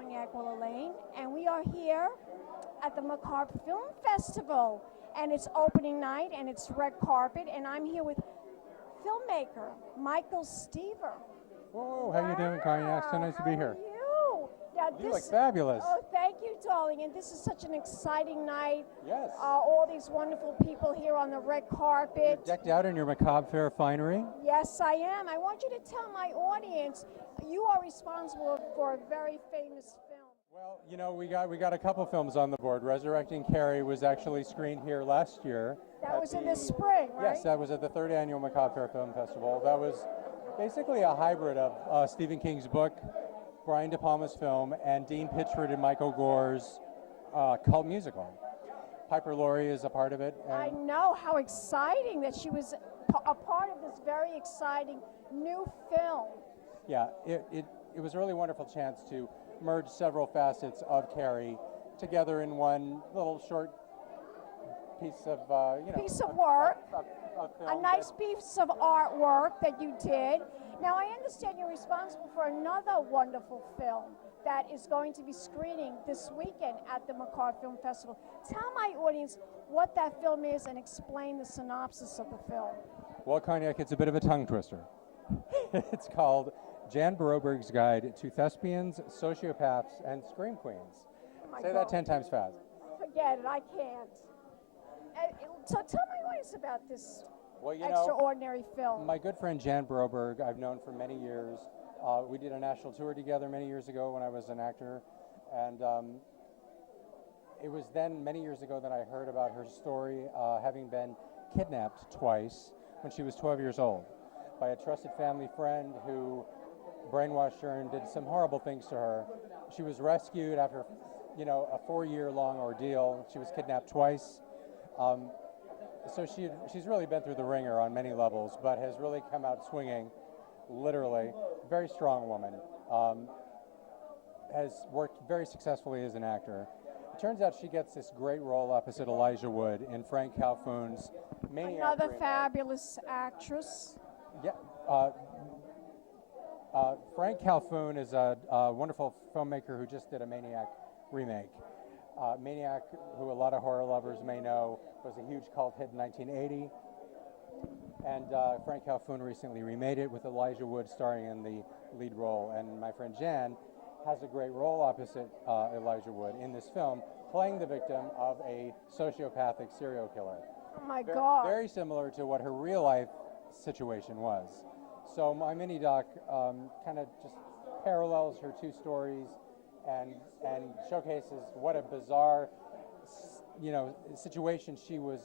Cognac Wellerlane, and we are here at the Macabre Film Festival, and it's opening night, and it's red carpet, and I'm here with filmmaker Michael Stever. Whoa, how you doing, Cognac? So nice to be here. How are you? Now, You look fabulous. Oh, thank you, darling. And this is such an exciting night. Yes. All these wonderful people here on the red carpet. You're decked out in your Macabre Faire finery. Yes, I am. I want you to tell my audience you are responsible for a very famous film. Well, you know, we got a couple films on the board. Resurrecting Carrie was actually screened here last year. That was in the spring, right? Yes, that was at the third annual Macabre Faire Film Festival. That was basically a hybrid of Stephen King's book, Brian De Palma's film, and Dean Pitchford and Michael Gore's cult musical. Piper Laurie is a part of it. I know, how exciting that she was a part of this very exciting new film. Yeah, it was a really wonderful chance to merge several facets of Carrie together in one little short piece of piece of work, of film. a nice piece of artwork that you did. Now I understand you're responsible for another wonderful film that is going to be screening this weekend at the Macabre Film Festival. Tell my audience what that film is and explain the synopsis of the film. Well, Cognac, it's a bit of a tongue twister. It's called Jan Broberg's Guide to Thespians, Sociopaths, and Scream Queens. Say that 10 times fast. Forget it, I can't. So tell my audience about this extraordinary film. My good friend Jan Broberg, I've known for many years. We did a national tour together many years ago when I was an actor, and it was then many years ago that I heard about her story, having been kidnapped twice when she was 12 years old by a trusted family friend who brainwashed her and did some horrible things to her. She was rescued after, a 4-year-long ordeal. She was kidnapped twice. So she's really been through the ringer on many levels, but has really come out swinging, literally. Very strong woman. Has worked very successfully as an actor. It turns out she gets this great role opposite Elijah Wood in Frank Calhoun's Maniac. Another remake. fabulous actress. Yeah. Frank Calhoun is a wonderful filmmaker who just did a Maniac remake. Maniac, who a lot of horror lovers may know, was a huge cult hit in 1980. And Frank Calhoun recently remade it with Elijah Wood starring in the lead role. And my friend Jan has a great role opposite Elijah Wood in this film, playing the victim of a sociopathic serial killer. Oh my God. Very similar to what her real life situation was. So my mini doc kind of just parallels her two stories and showcases what a bizarre, situation she was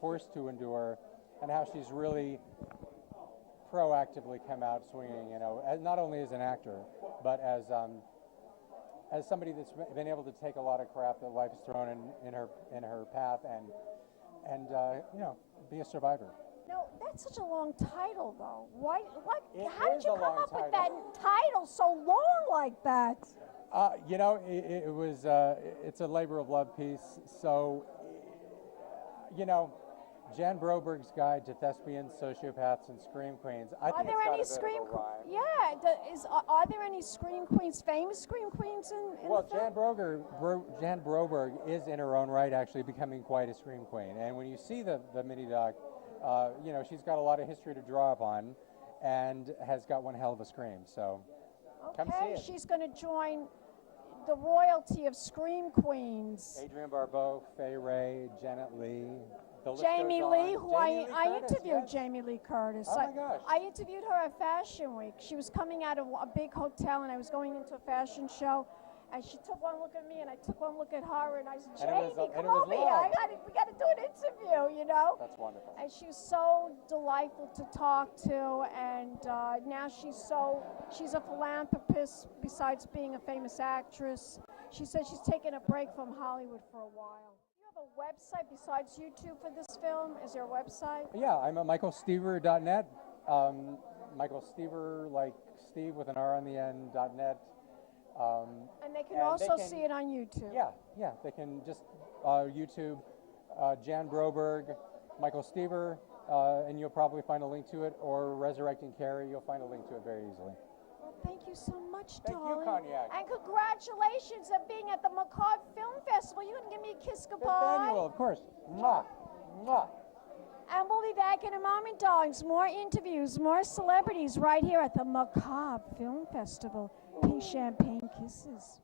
forced to endure, and how she's really proactively come out swinging. Not only as an actor, but as somebody that's been able to take a lot of crap that life has thrown in her path, and be a survivor. No, that's such a long title, though. Why? It How did is you a come long up with title. that title so long like that? It was. It's a labor of love piece. So, Jan Broberg's Guide to Thespians, Sociopaths, and Scream Queens. Are there any Scream? Yeah. Are there any Scream Queens? Famous Scream Queens in Well, the film? Jan Broberg is in her own right actually becoming quite a Scream Queen. And when you see the mini doc, she's got a lot of history to draw upon, and has got one hell of a scream. So, come see it. She's going to join the royalty of Scream Queens. Adrienne Barbeau, Fay Ray, Janet Leigh. Jamie Lee, who I Curtis, interviewed. yes. Jamie Lee Curtis. Oh my gosh. I interviewed her at Fashion Week. She was coming out of a big hotel, and I was going into a fashion show, and she took one look at me, and I took one look at her, and I said, Jamie, come over here. We got to do an interview, That's wonderful. And she was so delightful to talk to, and now she's a philanthropist besides being a famous actress. She said she's taking a break from Hollywood for a while. Do you have a website besides YouTube for this film? Is there a website? Yeah, I'm at michaelstever.net. Michael Stever, like Steve with an R on the end, .net. And they can also see it on YouTube. Yeah, they can just YouTube Jan Broberg, Michael Stever, and you'll probably find a link to it, or Resurrecting Carrie, you'll find a link to it very easily. Thank you so much, Thank you, darling. Cognac. And congratulations on being at the Macabre Film Festival. You can give me a kiss Fifth goodbye. annual, of course. Mwah. Mwah. And we'll be back in a moment, darlings. More interviews, more celebrities right here at the Macabre Film Festival. Pink champagne kisses.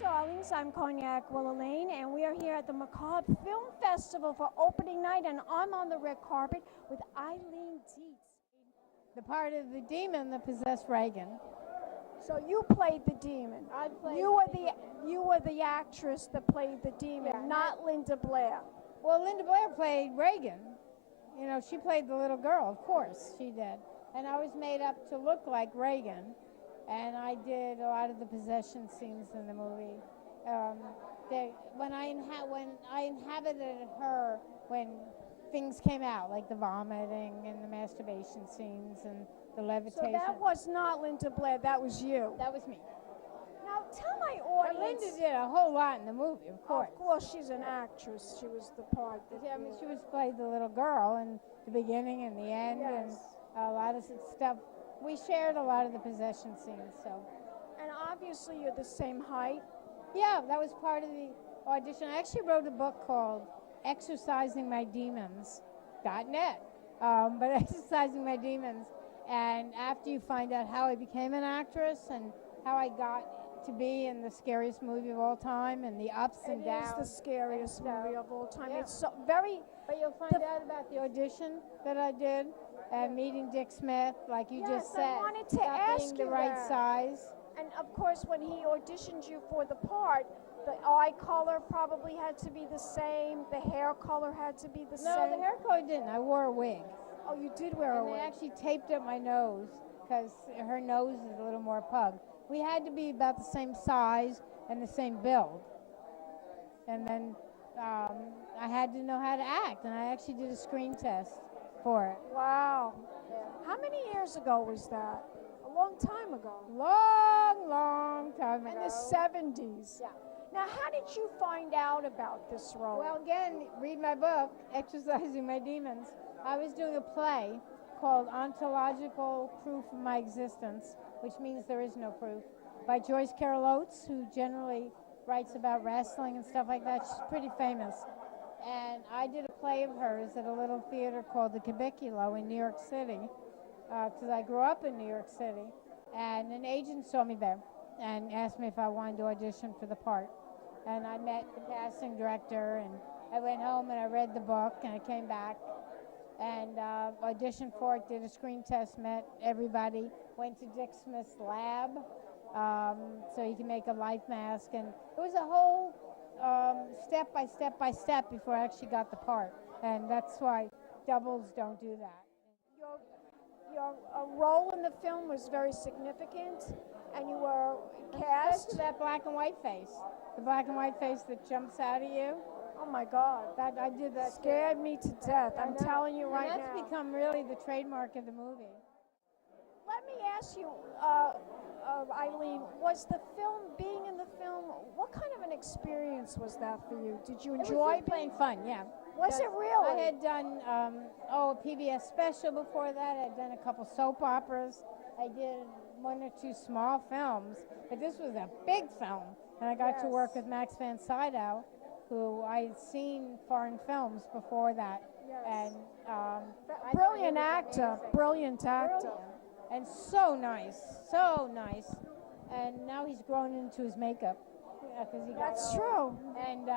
Darlings, I'm Cognac Wellerlane, and we are here at the Macabre Film Festival for opening night, and I'm on the red carpet with Eileen Dietz. The part of the demon that possessed Reagan. So you played the demon. I played You were the actress that played the demon, Yeah, not Linda Blair. Well, Linda Blair played Reagan. You know, she played the little girl, of course, she did. And I was made up to look like Reagan. And I did a lot of the possession scenes in the movie. When I inhabited her, when things came out, like the vomiting and the masturbation scenes and the levitation. So that was not Linda Blair, that was you. That was me. Now tell my But audience. Linda did a whole lot in the movie, of course. Of course, she's an actress. She was the part. I mean, she was played the little girl in the beginning and the end, and Yes. a lot of stuff. We shared a lot of the possession scenes, so. And obviously, you're the same height. Yeah, that was part of the audition. I actually wrote a book called Exorcising My Demons.net, but Exorcising My Demons. And after you find out how I became an actress and how I got to be in the scariest movie of all time and the ups and downs. It is the scariest movie of all time. Yeah. It's so very. But you'll find out about the audition that I did and meeting Dick Smith, like you Yes, just said. I wanted to about ask being the you right that. size. And of course, when he auditioned you for the part, the eye color probably had to be the same. The hair color had to be the No, same. the hair color didn't. I wore a wig. Oh, you did wear a And they wig. actually taped up my nose because her nose is a little more pug. We had to be about the same size and the same build. And then I had to know how to act, and I actually did a screen test for it. Wow. How many years ago was that? A long time ago. Long time ago. In the 70s. Yeah. Now, how did you find out about this role? Well, again, read my book, Exorcising My Demons. I was doing a play called Ontological Proof of My Existence, which means there is no proof, by Joyce Carol Oates, who generally writes about wrestling and stuff like that. She's pretty famous. And I did a play of hers at a little theater called the Cabiculo in New York City, because I grew up in New York City. And an agent saw me there and asked me if I wanted to audition for the part. And I met the casting director, and I went home and I read the book, and I came back and auditioned for it, did a screen test, met everybody, went to Dick Smith's lab so he can make a life mask. And it was a whole step by step by step before I actually got the part. And that's why doubles don't do that. Your role in the film was very significant, and you were cast. Especially that black and white face. The black and white face that jumps out at you. Oh my God. That I did that. Scared me to death. I'm I know. telling you right And that's now. become really the trademark of the movie. Let me ask you, Eileen, was the film, being in the film, what kind of an experience was that for you? Did you enjoy It was playing fun, yeah. Was it really? I had done a PBS special before that. I'd done a couple soap operas. I did one or two small films, but this was a big film, And I got to Yes. work with Max von Sydow, who I'd seen foreign films before that. Yes. And I thought he Brilliant was actor. amazing. Brilliant actor. Brilliant. And so nice, so nice. And now he's grown into his makeup. Because he got That's old. true. And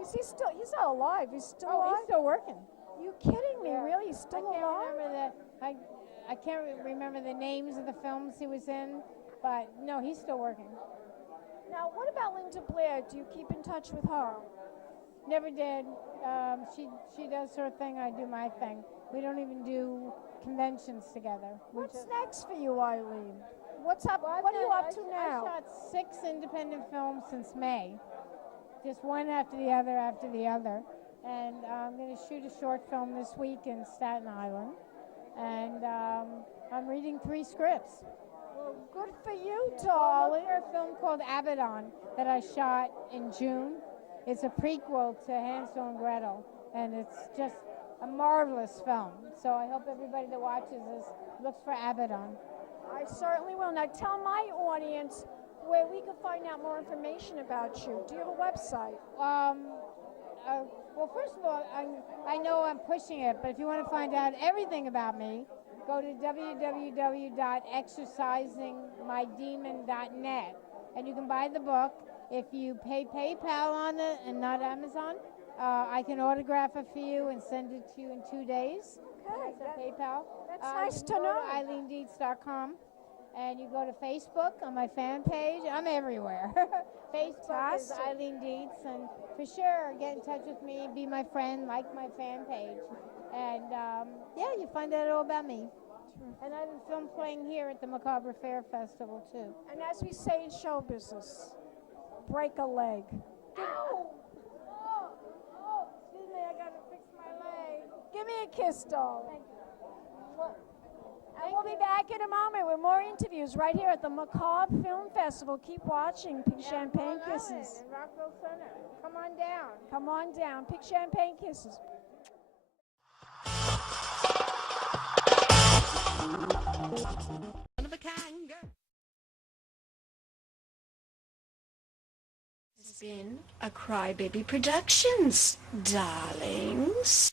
Is he still? He's not alive. He's still oh, alive. he's still working. You kidding me? Yeah. Really? He's still alive? I can't remember the names of the films he was in, but no, he's still working. Now, what about Linda Blair? Do you keep in touch with her? Never did. She does her thing. I do my thing. We don't even do conventions together. What's next for you, Eileen? What's up? What are you up to now? I shot 6 independent films since May, just one after the other after the other. And I'm going to shoot a short film this week in Staten Island. And I'm reading 3 scripts. Well, good for you, Look darling. for a film called Abaddon that I shot in June. It's a prequel to Hansel and Gretel, and it's just a marvelous film. So I hope everybody that watches this looks for Abaddon. I certainly will. Now, tell my audience where we can find out more information about you. Do you have a website? Well, first of all, I know I'm pushing it, but if you want to find out everything about me, go to www.exorcisingmydemon.net, and you can buy the book. If you pay PayPal on it and not Amazon, I can autograph it for you and send it to you in 2 days. Okay, That's PayPal. that's nice you to can go know. to EileenDietz.com, and you go to Facebook on my fan page. I'm everywhere. Facebook is Fantastic. Eileen Dietz, and for sure, get in touch with me, be my friend, like my fan page, and yeah, you find out all about me. And I have a film playing here at the Macabre Faire Festival too. And as we say in show business, break a leg. Ow! Oh, excuse me, I gotta fix my leg. Give me a kiss, darling. Thank you. And we'll be back in a moment with more interviews right here at the Macabre Film Festival. Keep watching. Pink Champagne Long Island Kisses. in Rockville Center. Come on down. Come on down. Pink Champagne Kisses. One of a kind girl. This has been a Crybaby Productions, darlings.